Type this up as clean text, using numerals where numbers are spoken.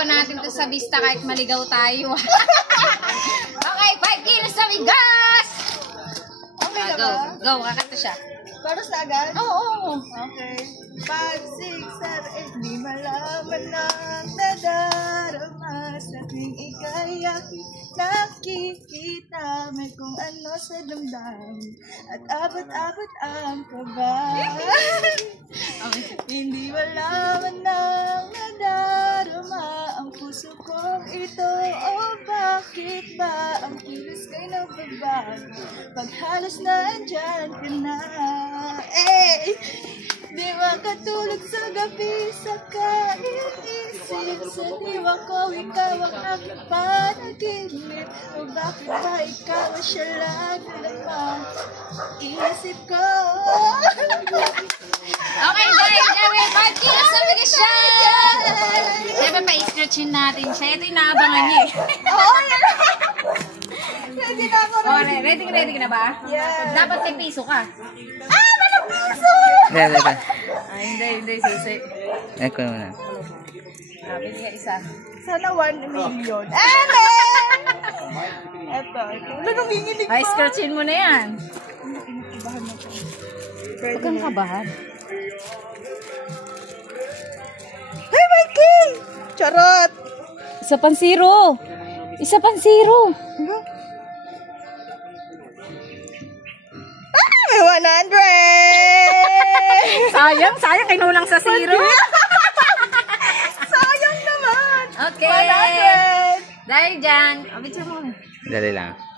pa natin to sa vista kahit maligaw tayo. Okay, 5 kilos na bigas! Okay na Go, ba? go, kakanta siya. Paros na agad? Oo. Okay. 5, 6, 7, 8. Di malaman ang nadarama sa tuwing ika'y aking nakikita. May kung ano sa damdamin at abot-abot ang kaba. Hindi malaman ang nadarama ang puso kong ito. O bakit ba ang kilos kay nababago pag halos na andyan ka na? Eh, di makatulog sa gabi sa kaiisip. Sa diwa ko, ikaw ang aking panaginip. O bakit ba ikaw ang siya lang naman isip ko? Okay, Jerry, 5 kilos na bigas siya! Siyempre, pa-scratchin natin siya. Ito yung naabangan niya. Oo, yan. Ready na ako. Oh, ready ka na ba? Yeah. Dapat may piso ka. Ah, walang piso! Hindi, susi. Eko naman. Bili ka isa. Sana 1 million. Amen! Eto. Nanginginig pa. Pa-scratchin mo na yan. Ibahan mo ko. Huwag kang kabahan. Hey, Mikey! Charot! Isa pang zero. May 100! Sayang, kinulang sa zero. Sayang naman! Okay. 100! Dahil dyan, abit siya mo. Dali lang.